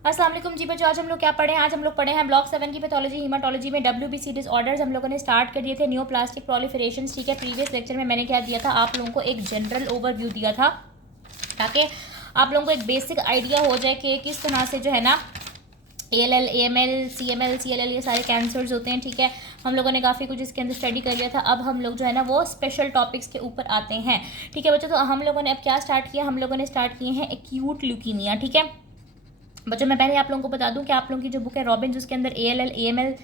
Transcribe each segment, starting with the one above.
अस्सलाम वालेकुम जी बच्चों, आज हम लोग क्या पढ़े हैं? आज हम लोग पढ़े हैं ब्लॉक 7 की पैथोलॉजी हीमाटोलॉजी में WBC डिसऑर्डर्स हम लोगों ने स्टार्ट कर दिए थे। न्यूप्लास्टिक प्रोलिफरेशन, ठीक है। प्रीवियस लेक्चर में मैंने क्या दिया था, आप लोगों को एक जनरल ओवरव्यू दिया था ताकि आप लोगों को एक बेसिक आइडिया हो जाए कि किस तरह से जो है ना ALL, AML, CML, CLL ये सारे कैंसर्स होते हैं, ठीक है। हम लोगों ने काफ़ी कुछ इसके अंदर स्टडी कर लिया था। अब हम लोग जो है ना वो स्पेशल टॉपिक्स के ऊपर आते हैं, ठीक है बच्चों। तो हम लोगों ने अब क्या स्टार्ट किया, हम लोगों ने स्टार्ट किए हैं एक्यूट ल्यूकीमिया, ठीक है बच्चों। मैं पहले आप लोगों को बता दूं कि आप लोगों की जो बुक है रॉबिन, जिसके अंदर ALL, AML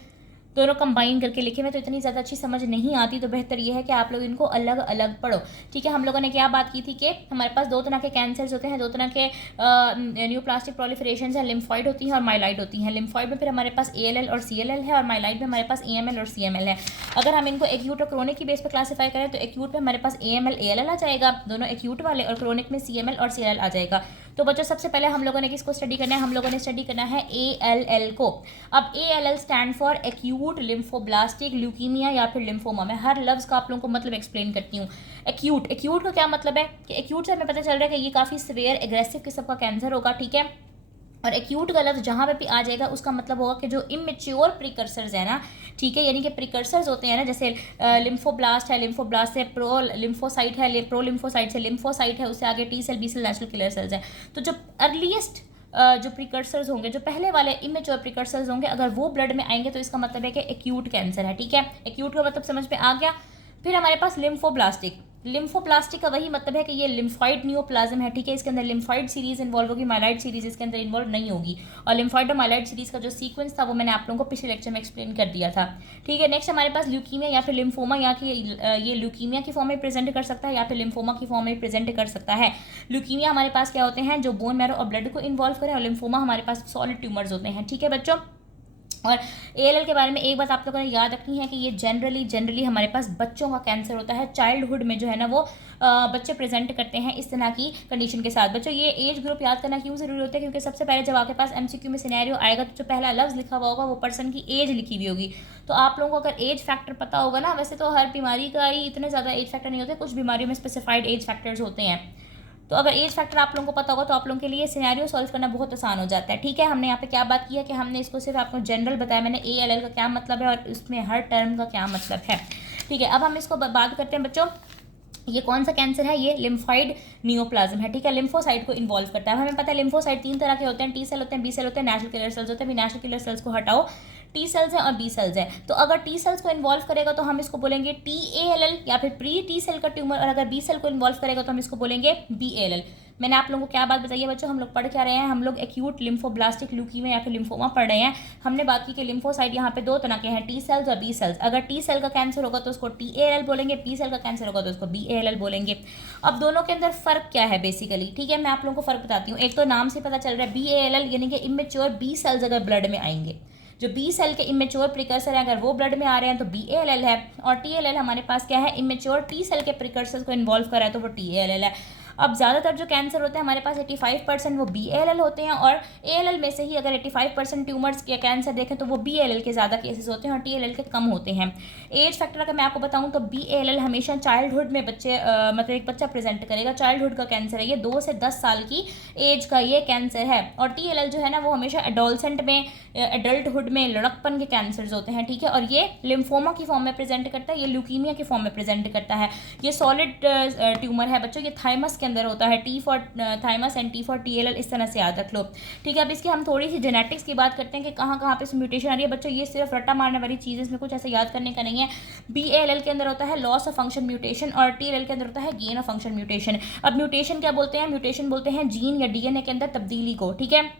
दोनों कंबाइन करके लिखे हुए, तो इतनी ज़्यादा अच्छी समझ नहीं आती, तो बेहतर ये है कि आप लोग इनको अलग अलग पढ़ो, ठीक है। हम लोगों ने क्या बात की थी कि हमारे पास दो तरह के कैंसर्स होते हैं, दो तरह के न्यूप्लास्टिक प्रोलिफरेशन है। लिम्फॉइड होती हैं और माइलाइड होती हैं। लिम्फॉइड में फिर हमारे पास ALL और CLL है, और माइलाइड में हमारे पास AML और CML है। अगर हम इनको एक्यूट और क्रोनिक की बेस पर क्लासीफाई करें तो एक्यूट में हमारे पास AML, ALL आ जाएगा, दोनों एक्यूट वाले, और क्रोनिक में CML और CLL आ जाएगा। तो बच्चों सबसे पहले हम लोगों ने किसको स्टडी करना है, हम लोगों ने स्टडी करना है ALL को। अब ALL stand for acute lymphoblastic leukaemia या फिर लिम्फोमा। मैं हर लफ्ज़ का आप लोगों को मतलब एक्सप्लेन करती हूँ। एक्यूट, एक्यूट का क्या मतलब है कि एक्यूट से हमें पता चल रहा है कि ये काफ़ी सीवियर एग्रेसिव किस्म का कैंसर होगा, ठीक है। और एक्यूट का लफ्ज़ जहाँ पे भी आ जाएगा उसका मतलब होगा कि जो इमेच्योर प्रिकर्सर्स है ना, ठीक है, यानी कि प्रिकर्सर्स होते हैं ना, जैसे लिम्फोब्लास्ट है, लिम्फोब्लास्ट से प्रो लिम्फोसाइट है, प्रो लिम्फोसाइट से लिम्फोसाइट है, उससे आगे T cell, B cell, natural killer cells हैं। तो जो अर्लीस्ट जो प्रिकर्सर्स होंगे, जो पहले वाले इमेच्योर प्रिकर्सर्स होंगे, अगर वो ब्लड में आएंगे तो इसका मतलब है कि एक्यूट कैंसर है, ठीक है। एक्यूट का मतलब समझ में आ गया। फिर हमारे पास लिम्फोब्लास्टिक, लिम्फोप्लास्टिक का वही मतलब है कि ये लिम्फॉइड न्यूप्लाज्म है, ठीक है। इसके अंदर लिम्फॉइड सीरीज इन्वॉल्व होगी, माइलाइड सीरीज इसके अंदर इन्वॉल्व नहीं होगी। और लिम्फॉइड और माइलाइड सीरीज का जो सीक्वेंस था वो मैंने आप लोगों को पिछले लेक्चर में एक्सप्लेन कर दिया था, ठीक है। नेक्स्ट हमारे पास ल्यूकीमिया या फिर लिम्फोमा, यहाँ की ये ल्यूकीमिया की फॉर्म में प्रेजेंट कर सकता है या फिर लिम्फोमा की फॉर्म में प्रेजेंट कर सकता है। ल्यूकीमिया हमारे पास क्या होते हैं, जो बोन मैरो और ब्लड को इन्वॉल्व करें, और लिम्फोमा हमारे पास सॉलिड ट्यूमर्स होते हैं, ठीक है बच्चों। और ALL के बारे में एक बात आप लोगों ने याद रखनी है कि ये जनरली हमारे पास बच्चों का कैंसर होता है। चाइल्डहुड में जो है ना वो बच्चे प्रेजेंट करते हैं इस तरह की कंडीशन के साथ। बच्चों ये एज ग्रुप याद करना क्यों ज़रूरी होता है, क्योंकि सबसे पहले जब आपके पास MCQ में सिनेरियो आएगा तो जो पहला लफ्ज़ लिखा हुआ होगा वो पर्सन की एज लिखी हुई होगी। तो आप लोगों को अगर एज फैक्टर पता होगा ना, वैसे तो हर बीमारी का ही इतने ज़्यादा एज फैक्टर नहीं होते, कुछ बीमारियों में स्पेसिफाइड एज फैक्टर्स होते हैं। तो अगर एज फैक्टर आप लोगों को पता होगा तो आप लोगों के लिए सिनेरियो सॉल्व करना बहुत आसान हो जाता है, ठीक है। हमने यहाँ पे क्या बात की है कि हमने इसको सिर्फ आपको जनरल बताया, मैंने ALL का क्या मतलब है और उसमें हर टर्म का क्या मतलब है, ठीक है। अब हम इसको बात करते हैं बच्चों, ये कौन सा कैंसर है, ये लिम्फॉइड नियोप्लाज्म है, ठीक है। लिम्फोसाइट को इन्वॉल्व करता है। हमें पता है लिम्फोसाइट तीन तरह के होते हैं, टी सेल होते हैं, बी सेल होते हैं, नेचुरल किलर सेल्स होते हैं। नेचुरल किलर सेल्स को हटाओ, टी सेल्स हैं और बी सेल्स हैं। तो अगर टी सेल्स को इन्वॉल्व करेगा तो हम इसको बोलेंगे TALL या फिर प्री टी सेल का ट्यूमर, और अगर बी सेल को इन्वॉल्व करेगा तो हम इसको बोलेंगे BALL। मैंने आप लोगों को क्या बात बताई है बच्चों, हम लोग पढ़ क्या रहे हैं, हम लोग एक्यूट लिम्फोब्लास्टिक ल्यूकीमिया या फिर लिम्फोमा पढ़ रहे हैं। हमने बात की कि लिम्फोसाइट यहाँ पे दो तरह के हैं, टी सेल्स और बी सेल्स। अगर टी सेल का कैंसर होगा तो उसको TALL बोलेंगे, बी सेल का कैंसर होगा तो उसको BALL बोलेंगे। अब दोनों के अंदर फ़र्क क्या है बेसिकली, ठीक है, मैं आप लोगों को फ़र्क बताती हूँ। एक तो नाम से पता चल रहा है BALL यानी कि इमेच्योर बी सेल्स अगर ब्लड में आएंगे, जो बी सेल के इमेच्योर प्रिकर्सर है अगर वो ब्लड में आ रहे हैं तो BALL है। और TALL हमारे पास क्या है, इमेच्योर टी सेल के प्रिकर्सर को इन्वॉल्व कर रहा है तो वो TALL है। अब ज़्यादातर जो कैंसर होते हैं हमारे पास 85% वो BALL होते हैं, और ALL में से ही अगर 85% ट्यूमर्स के कैंसर देखें तो वो BALL के ज़्यादा केसेस होते हैं और TALL के कम होते हैं। एज फैक्टर अगर मैं आपको बताऊं तो BALL हमेशा चाइल्डहुड में बच्चे मतलब एक बच्चा प्रेजेंट करेगा, चाइल्डहुड का कैंसर है ये, 2 से 10 साल की एज का ये कैंसर है। और TALL जो है ना वो हमेशा एडोलसेंट में, एडल्टहुड में, लड़कपन के कैंसर्स होते हैं, ठीक है। और ये लिम्फोमा की फॉर्म में प्रेजेंट करता है, ये ल्यूकीमिया की फॉर्म में प्रेजेंट करता है। ये सॉलिड ट्यूमर है बच्चों, ये थाइमस के अंदर होता है, T for thymus and T for TALL, इस तरह से याद रख लो, ठीक है। अब इसकी हम थोड़ी सी जेनेटिक्स की बात करते हैं कि कहाँ कहाँ पे इसमें म्यूटेशन आ रही है बच्चों। ये सिर्फ रट्टा मारने वाली चीज़ है, इसमें कुछ ऐसा याद करने का नहीं है। BALL के अंदर होता है लॉस ऑफ फंक्शन म्यूटेशन और TALL के अंदर होता है गेन ऑफ फंक्शन म्यूटेशन। अब म्यूटेशन क्या बोलते हैं, म्यूटेशन बोलते हैं जीन या DNA के अंदर तब्दीली को, ठीक है।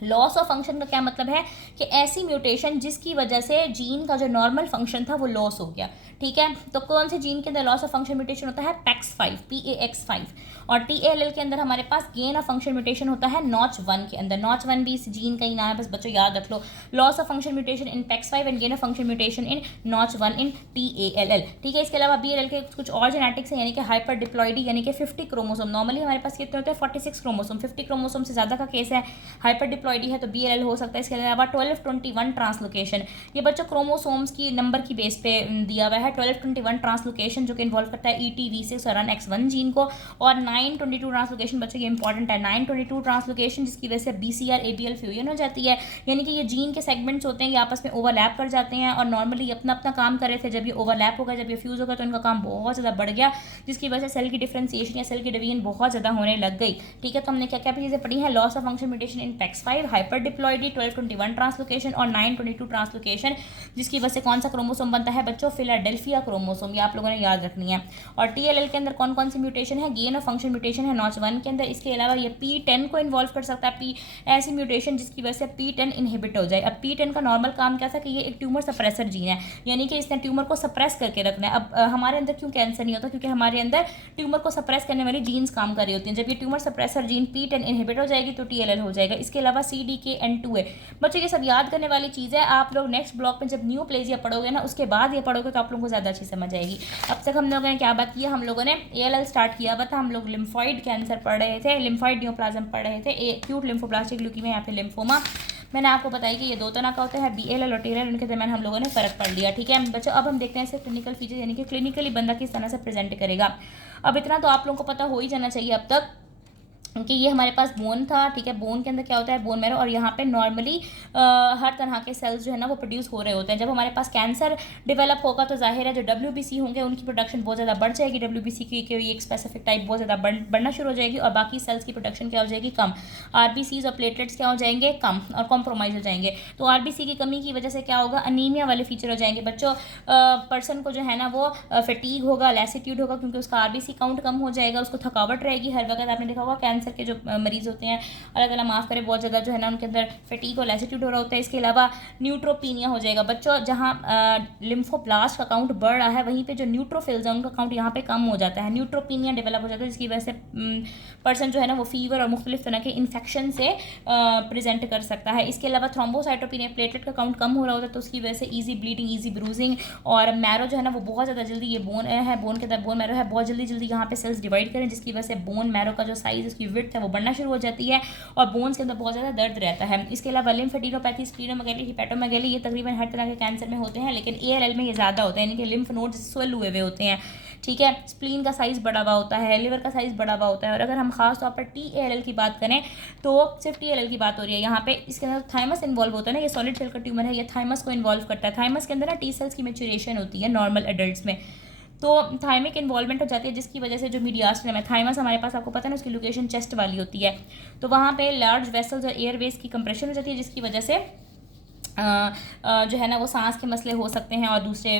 लॉस ऑफ फंक्शन का क्या मतलब है कि ऐसी म्यूटेशन जिसकी वजह से जीन का जो नॉर्मल फंक्शन था वो लॉस हो गया, ठीक है। तो कौन से जीन के अंदर लॉस ऑफ फंक्शन म्यूटेशन होता है, PAX5। और TALL के अंदर हमारे पास गेन ऑफ फंक्शन म्यूटेशन होता है NOTCH1 के अंदर। NOTCH1 भी इस जीन का ही नाम है, बस बच्चों याद रख लो। Loss of function mutation in PAX5 and gain of function mutation in NOTCH1 in TALL, ठीक है। इसके अलावा BALL के कुछ और जेनेटिक्स हैं, यानी कि हाइपर डिप्लॉइडी यानी कि 50 क्रोमोसोम। नॉर्मली हमारे पास कितने होते हैं, 46 क्रोमोसोम। 50 क्रोमोसोम से ज़्यादा का केस है, हाइपर डिप्लॉइडी है तो BALL हो सकता है। इसके अलावा 1221 ट्रांसलोकेशन, ये बच्चों क्रोमोसोम्स की नंबर की बेस पे दिया हुआ है। 1221 ट्रांसलोकेशन जो कि इन्वॉल्व करता है ETV6 और RUNX1 जीन को, और 9 922 ट्रांसलोकेशन बच्चों ये इंपॉर्टेंट है, 922 ट्रांसलोकेशन जिसकी वजह से BCR ABL फ्यूजन हो जाती है, यानी कि ये जीन के सेगमेंट्स होते हैं, ये आपस में ओवरलैप कर जाते हैं और नॉर्मली अपना अपना काम कर रहे थे, जब ये ओवरलैप होगा, जब ये फ्यूज़ होगा तो इनका काम बहुत ज़्यादा बढ़ गया, जिसकी वजह से सेल की डिफ्रेंसिएशन या सेल की डिवीजन बहुत ज़्यादा होने लग गई। ठीक है, तो हमने क्या क्या चीज़ें पढ़ी हैं, loss of function mutation in PAX5, hyper diploidy, 1221 translocation और 922 ट्रांसलोकेशन, जिसकी वजह से कौन सा क्रोमोसोम बनता है बच्चों, फिलाडेल्फिया क्रोमोसोम, ये आप लोगों ने याद रखनी है। और TLL के अंदर कौन कौन सी म्यूटेशन है, गेन ऑफ फंक्शन म्यूटेशन है नॉच 1 के अंदर, इसके अलावा ये P10 को इन्वॉल्व कर सकता है, ऐसी म्यूटेशन जिसकी वजह से P10 इनहिबिट हो जाए। अब P10 का नॉर्मल काम क्या था कि ये एक ट्यूमर सप्रेसर जीन है, यानी कि इसने ट्यूमर को सप्रेस करके रखना है। अब हमारे अंदर क्यों कैंसर नहीं होता, क्योंकि हमारे अंदर ट्यूमर को सप्रेस करने वाली जीन्स काम कर रही होती हैं। जब ये tumour suppressor gene P10 inhibit हो जाएगी तो TLL हो जाएगा। इसके अलावा CDKN2 है बच्चों, ये सब याद करने वाली चीज़ है। आप लोग नेक्स्ट ब्लॉक में जब न्यूप्लेजिया पढ़ोगे ना, उसके बाद ये पढ़ोगे तो आप लोगों को ज़्यादा अच्छी समझ आएगी। अब तक हम लोगों ने क्या बात की, हम लोगों ने ALL स्टार्ट किया हुआ था, हम लोग लिम्फॉइड कैंसर पढ़ रहे थे, लिम्फॉइड न्यूप्लाज्म पढ़ रहे थे, एक्यूट लिम्फोब्लास्टिक ल्यूकीमिया या फिर लिम्फोमा। मैंने आपको बताया कि ये दो तरह का होता है, BLL और TLL, उनके दरमियान हम लोगों ने फ़र्क पढ़ लिया। ठीक है बच्चों, अब हम देखते हैं इसके क्लिनिकल फीचर, यानी कि क्लिनिकली बंदा किस तरह से प्रेजेंट करेगा। अब इतना तो आप लोगों को पता हो ही जाना चाहिए अब तक कि ये हमारे पास बोन था। ठीक है, बोन के अंदर क्या होता है, बोन मैरो, और यहाँ पे नॉर्मली हर तरह के सेल्स जो है ना वो प्रोड्यूस हो रहे होते हैं। जब हमारे पास कैंसर डेवलप होगा तो जाहिर है जो WBC होंगे उनकी प्रोडक्शन बहुत ज़्यादा बढ़ जाएगी, WBC की एक स्पेसिफिक टाइप बहुत ज़्यादा बढ़ना शुरू हो जाएगी, और बाकी सेल्स की प्रोडक्शन क्या हो जाएगी, कम। RBCs और प्लेटलेट्स क्या हो जाएंगे, कम और कॉम्प्रोमाइज़ हो जाएंगे। तो RBC की कमी की वजह से क्या होगा, अनीमिया वाले फीचर हो जाएंगे बच्चों। पर्सन को जो है ना वो फटीग होगा, लैसिट्यूड होगा, क्योंकि उसका RBC काउंट कम हो जाएगा, उसको थकावट रहेगी हर वक्त। आपने देखा होगा कैंसर के जो मरीज होते हैं, अल्लाह ताला माफ़ करे, बहुत ज़्यादा जो है ना उनके अंदर फटीग और लैसिट्यूड हो रहा होता है। इसके अलावा न्यूट्रोपीनिया हो जाएगा बच्चों, जहाँ लिम्फोब्लास्ट का काउंट बढ़ रहा है वहीं पे जो न्यूट्रोफिल्स हैं उनका काउंट यहाँ पे कम हो जाता है, न्यूट्रोपीनिया डेवलप हो जाता है, जिसकी वजह से पर्सन जो है ना वो फीवर और मुख्तलिफ तरह के इन्फेक्शन से प्रेजेंट कर सकता है। इसके अलावा थ्रोम्बोसाइटोपिनिया, प्लेटलेट का काउंट कम हो रहा होता है, तो उसकी वजह से ईजी ब्लीडिंग, ईजी ब्रूजिंग, और मैरो जो है ना वो बहुत ज़्यादा जल्दी, ये बोन है, बोन के अंदर बोन मैरो है, बहुत जल्दी जल्दी यहाँ पे सेल्स डिवाइड करें, जिसकी वजह से बोन मैरो का जो साइज़, उसकी विड्थ है वो बढ़ना शुरू हो जाती है, और बोन्स के अंदर बहुत ज़्यादा दर्द रहता है। इसके अलावा लिम्फेडिनोपैथी, स्प्लीनोमेगैली, हिपैटोमेगैली, ये तकरीबन हर तरह के कैंसर में होते हैं, लेकिन ALL में ये ज़्यादा होता है, यानी कि लिम्फ नोड्स स्वेल हुए हुए होते हैं। ठीक है, स्प्लीन का साइज़ बड़ा हुआ होता है, लिवर का साइज़ बड़ा हुआ होता है, और अगर हम खास तौर पर TALL की बात करें तो सिर्फ TALL की बात हो रही है यहाँ पे। इसके अंदर थाइमस इन्वॉल्व होता है ना, ये सॉलिड सेल का ट्यूमर है, ये थाइमस को इन्वॉल्व करता है। थाइमस के अंदर ना T सेल्स की मैच्योरेशन होती है नॉर्मल एडल्ट्स में, तो थाइमिक इन्वॉल्वमेंट हो जाती है, जिसकी वजह से जो मीडियास्ट्रियम है, थाइमस हमारे पास आपको पता है ना उसकी लोकेशन चेस्ट वाली होती है, तो वहाँ पे लार्ज वेसल्स और एयरवेज की कंप्रेशन हो जाती है, जिसकी वजह से जो है ना वो सांस के मसले हो सकते हैं और दूसरे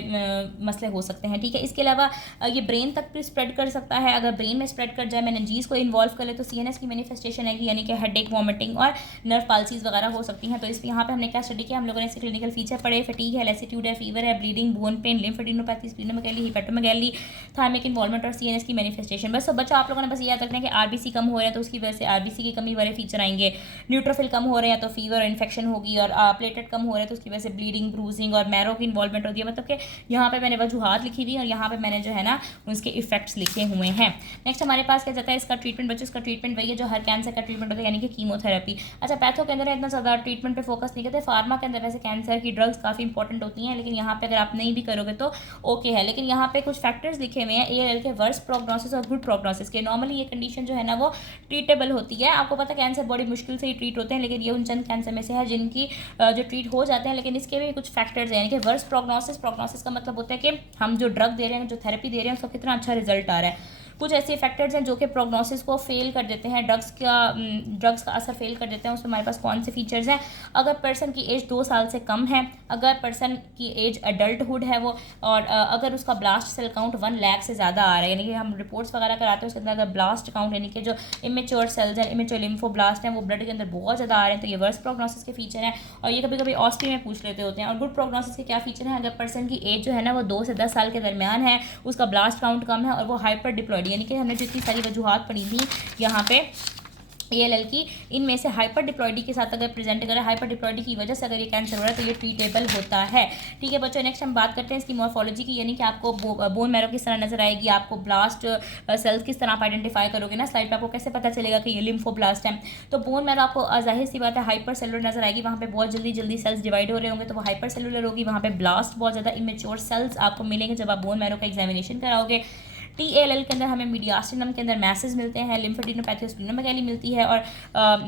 मसले हो सकते हैं। ठीक है, इसके अलावा ये ब्रेन तक भी स्प्रेड कर सकता है। अगर ब्रेन में स्प्रेड कर जाए, मेनिंजीज को इन्वॉल्व कर ले, तो CNS की मैनिफेस्टेशन है, यानी कि हेडेक, वॉमिटिंग और नर्व पाल्सीज वगैरह हो सकती हैं। तो इस यहाँ पे हमने क्या स्टडी किया, हम लोगों ने इसके क्लिनिकल फीचर पढ़े, फटीग है, लैसिट्यूड है, फीवर है, bleeding, bone pain, lymphadenopathy, splenomegaly, hepatomegaly, thymic involvement और CNS की मैनिफेस्टेशन। बस बच्चों आप लोगों ने बस याद रखना है कि RBC कम हो रहा है तो उसकी वजह से RBC की कमी वाले फीचर आएंगे, न्यूट्रोफिल कम हो रहे हैं तो फीवर और इन्फेक्शन होगी, और प्लेटलेट कम हो रहे हैं तो उसकी वजह से ब्लीडिंग, ब्रूजिंग और मैरो की इन्वॉल्वमेंट होती है। मतलब कि यहाँ पे मैंने वजूहात लिखी हुई और यहाँ पे मैंने जो है ना उसके इफेक्ट्स लिखे हुए हैं। नेक्स्ट हमारे पास क्या जाता है, इसका ट्रीटमेंट बच्चों, इसका ट्रीटमेंट वही है जो हर कैंसर का ट्रीटमेंट होता है, यानी कि कीमोथेरेपी। अच्छा, पैथो के अंदर इतना ज़्यादा ट्रीटमेंट पे फोकस नहीं करते, फार्मा के अंदर वैसे कैंसर की ड्रग्स काफ़ी इंपॉर्टेंट होती हैं, लेकिन यहाँ पे अगर आप नहीं भी करोगे तो ओके है। लेकिन यहाँ पे कुछ फैक्टर्स लिखे हुए हैं ALL के, वर्स्ट प्रोग्नोसिस और गुड प्रोग्नोसिस के। नॉर्मली ये कंडीशन जो है ना वो ट्रीटेबल होती है। आपको पता है कैंसर बड़ी मुश्किल से ही ट्रीट होते हैं, लेकिन ये उन चंद कैंसर में से है जिनकी जो ट्रीट हो जाते हैं, लेकिन इसके भी कुछ फैक्टर्स हैं। यानी कि वर्स्ट प्रोग्नोसिस का मतलब होता है कि हम जो ड्रग दे रहे हैं, जो थेरेपी दे रहे हैं, उसका कितना अच्छा रिजल्ट आ रहा है। कुछ ऐसे फैक्टर्स हैं जो कि प्रोग्नोसिस को फेल कर देते हैं, ड्रग्स का असर फेल कर देते हैं। उसमें हमारे पास कौन से फीचर्स हैं, अगर पर्सन की एज 2 साल से कम है, अगर पर्सन की एज अडल्टहुड है वो, और अगर उसका ब्लास्ट सेल काउंट 1 लाख से ज़्यादा आ रहा है, यानी कि हम रिपोर्ट्स वगैरह कराते हैं उसके अंदर अगर ब्लास्ट काउंट, यानी कि जो इमेच्योर सेल्स हैं, इमेच्योर लिम्फोब्लास्ट हैं, वो ब्लड के अंदर बहुत ज़्यादा आ रहे हैं, तो ये वर्स्ट प्रोग्नोसिस के फीचर हैं। और ये कभी कभी ऑस्टी में पूछ लेते होते हैं। और गुड प्रोग्नोसिस के क्या फीचर हैं, अगर पर्सन की एज जो है ना वो 2 से 10 साल के दरमियान है, उसका ब्लास्ट काउंट कम है और वो हाइपर डिप्लॉइड, यानी कि हमने जितनी सारी वजूहात पढ़ी थी यहाँ पे ALL की, इनमें से हाइपर डिप्लॉइडी के साथ अगर प्रेजेंट करें, हाइपर डिप्लॉइडी की वजह से अगर ये कैंसर हो रहा है तो ये ट्रीटेबल होता है। ठीक है बच्चों, नेक्स्ट हम बात करते हैं इसकी मॉर्फोलॉजी की, यानी कि आपको बोन मैरो किस तरह नजर आएगी, आपको ब्लास्ट सेल्स किस तरह आप आइडेंटिफाई करोगे ना स्लाइड पे, आपको कैसे पता चलेगा कि ये लिम्फोब्लास्ट है। तो बोन मैरो आपको जाहिर सी बात है हाइपर सेलुलर नजर आएगी, वहाँ पे बहुत जल्दी जल्दी सेल्स डिवाइड हो रहे होंगे, तो वो हाइपर सेलुलर होगी। वहाँ पे ब्लास्ट बहुत ज़्यादा इमेच्योर सेल्स आपको मिलेंगे जब आप बोन मैरो का एग्जामिनेशन कराओगे। TALL के अंदर हमें मीडियास्टिनम के अंदर मैसेज मिलते हैं, लिम्फेडिनोपैथी स्प्लीनोमेगाली मिलती है, और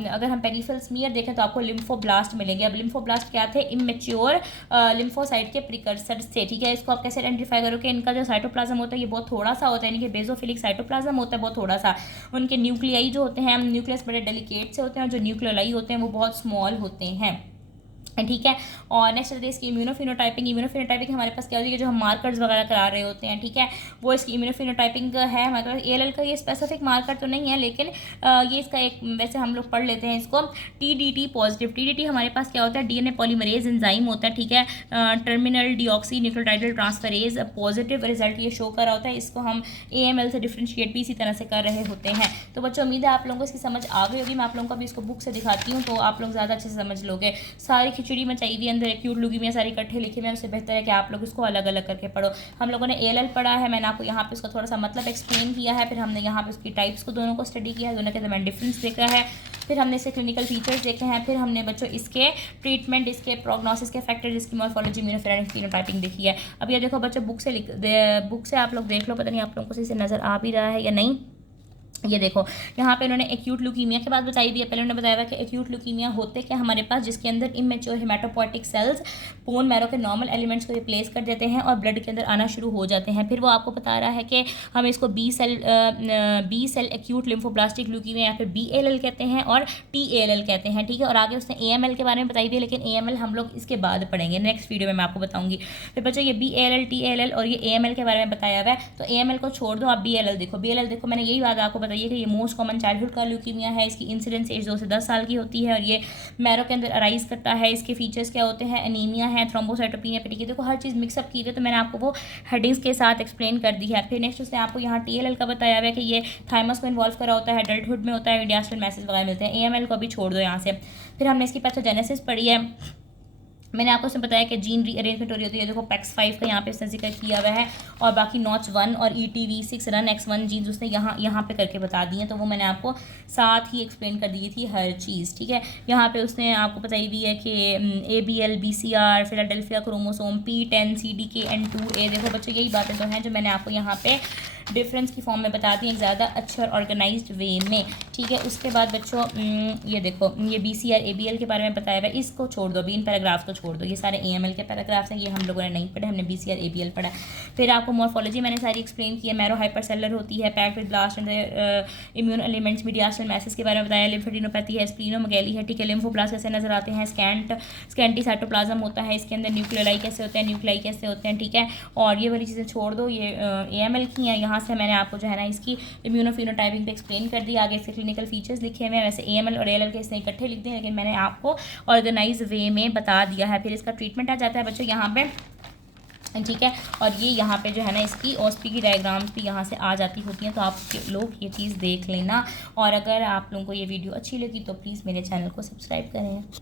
अगर हम पेरिफेरल स्मीयर देखें तो आपको लिम्फोब्लास्ट मिलेंगे। अब लिम्फोब्लास्ट क्या थे? इमेच्योर लिम्फोसाइट के प्रिकर्सर से, ठीक है। इसको आप कैसे आइडेंटिफाई करोगे? इनका जो साइटोप्लाज्म होता है ये बहुत थोड़ा सा होता है, यानी कि बेसोफिलिक साइटोप्लाज्म होता है बहुत थोड़ा सा। उनके न्यूक्लियाई जो होते हैं, न्यूक्लियस बड़े डेलिकेट से होते हैं, और जो न्यूक्लियाई होते हैं वो बहुत स्मॉल होते हैं, ठीक है। और नेक्स्ट है इसकी इम्यूनोफिनोटाइपिंग। इम्यूनोफिनोटाइपिंग हमारे पास क्या होती है? जो हम मार्कर्स वगैरह करा रहे होते हैं, ठीक है, वो इसकी इम्यूनोफिनोटाइपिंग है हमारे पास। ALL का ये स्पेसिफिक मार्कर तो नहीं है, लेकिन ये इसका एक वैसे हम लोग पढ़ लेते हैं इसको। TDT positive. TDT हमारे पास क्या होता है? DNA पॉलीमरेज एंजाइम होता है, ठीक है, terminal deoxy nucleotidyl transferase positive result ये शो कर रहा होता है। इसको हम AML से डिफ्रेंशिएट भी इसी तरह से कर रहे होते हैं। तो बच्चों उम्मीद है आप लोगों को इसकी समझ आ गई होगी। मैं आप लोगों को अभी इसको बुक से दिखाती हूँ तो आप लोग ज़्यादा अच्छे से समझ लोगे। सारी खिचड़ी में चाहिए अंदर एक्यूट लुकीमिया सारी इकट्ठे लिखे हुए हैं, उससे बेहतर है कि आप लोग इसको अलग अलग करके पढ़ो। हम लोगों ने ALL पढ़ा है, मैंने आपको यहाँ पे इसका थोड़ा सा मतलब एक्सप्लेन किया है, फिर हमने यहाँ पे उसकी टाइप्स को दोनों को स्टडी किया है, दोनों के दरमियान डिफरेंस देखा है, फिर हमने इसके क्लिनिकल फीचर्स देखे हैं, फिर हमने बच्चों इसके ट्रीटमेंट, इसके प्रोग्नोसिस के फैक्टर्स, इसकी मॉर्फोलॉजी, इम्यूनोफिनोटाइपिंग देखी है। अब ये देखो बच्चों बुक से आप लोग देख लो, पता नहीं आप लोगों को सही से नज़र आ भी रहा है या नहीं। ये देखो यहाँ पे उन्होंने एक्यूट लुकीमिया के बाद बताई दी है। पहले उन्होंने बताया था कि एक्यूट लुकीमिया होते क्या हमारे पास, जिसके अंदर immature haematopoietic cells bone marrow के नॉर्मल एलिमेंट्स को रिप्लेस कर देते हैं और ब्लड के अंदर आना शुरू हो जाते हैं। फिर वो आपको बता रहा है कि हम इसको B cell acute lymphoblastic leukaemia या फिर BALL कहते हैं और TALL कहते हैं, ठीक है। और आगे उसने AML के बारे में बताई दी है, लेकिन AML हम लोग इसके बाद पढ़ेंगे, नेक्स्ट वीडियो में मैं आपको बताऊंगी। फिर बच्चों ये BALL TALL और ये AML के बारे में बताया हुआ है, तो AML को छोड़ दो, आप BALL देखो। BALL देखो, मैंने यही बात आपको बताइए कि ये मोस्ट कॉमन चाइल्डहुड का ल्यूकीमिया है। इसकी इंसिडेंस एज 2 से 10 साल की होती है और ये मैरो के अंदर अराइज करता है। इसके फीचर्स क्या होते हैं? एनीमिया है, थ्रोम्बोसाइटोपिनिया, पेटिकी। देखो हर चीज़ मिक्सअप की है, तो मैंने आपको वो हेडिंग्स के साथ एक्सप्लेन कर दी है। फिर नेक्स्ट उसने आपको यहाँ TALL का बताया हुआ है कि ये थाइमस को इन्वॉल्व करा होता है, एडल्टहुड में होता है, मीडियास्टिनल मैसेज वगैरह मिलते हैं। AML को भी छोड़ दो यहाँ से। फिर हमने इसकी पैथोजेनेसिस पढ़ी है। मैंने आपको उसमें बताया कि जीन रीअरेंजमेंट हो रही होती है। देखो PAX5 का यहाँ पे इसने जिक्र किया हुआ है, और बाकी NOTCH1 और ETV6 RUNX1 जीन्स उसने यहाँ पे करके बता दी हैं, तो वो मैंने आपको साथ ही एक्सप्लेन कर दी थी हर चीज़, ठीक है। यहाँ पे उसने आपको बताई हुई है कि ABL BCR Philadelphia chromosome P10 CDKN2A। देखो बच्चों यही बातें तो हैं जो मैंने आपको यहाँ पे डिफरेंस की फॉर्म में बता दी, एक ज़्यादा अच्छे और ऑर्गेनाइज्ड वे में, ठीक है। उसके बाद बच्चों ये देखो ये BCR ABL के बारे में बताया हुआ है, इसको छोड़ दो अभी, इन पैराग्राफ को छोड़ दो, ये सारे AML के पैराग्राफ्स हैं, ये हम लोगों ने नहीं पढ़े, हमने BCR ABL पढ़ा। फिर आपको मॉर्फोलॉजी मैंने सारी एक्सप्लेन की है। मैरो हाइपरसेलर होती है, packed with blast and immune elements, mediastinal message के बारे में बताया, लिम्फेडिनोपैथी है, स्प्लीनोमेगैली है, ठीक है। लिम्फोब्लास्ट कैसे नजर आते हैं, स्कैंटी साइटोप्लाज्म होता है, इसके अंदर न्यूक्लियोलाई कैसे होते हैं, न्यूक्लियाई कैसे होते हैं, ठीक है। और ये वाली चीज़ें छोड़ दो, ये AML की हैं। यहाँ से मैंने आपको जो है ना इसकी इम्यूनोफिनोटाइपिंग पे एक्सप्लेन कर दिया, आगे इसके क्लिनिकल फीचर्स लिखे हुए हैं। वैसे AML और ALL के इसने इकट्ठे लिख दिए, लेकिन मैंने आपको ऑर्गेनाइज वे में बता दिया है। फिर इसका ट्रीटमेंट आ जाता है बच्चों यहाँ पे, ठीक है। और ये यहाँ पे जो है ना इसकी OSP की डायग्राम्स भी यहाँ से आ जाती होती हैं, तो आप लोग ये चीज़ देख लेना। और अगर आप लोगों को ये वीडियो अच्छी लगी तो प्लीज़ मेरे चैनल को सब्सक्राइब करें।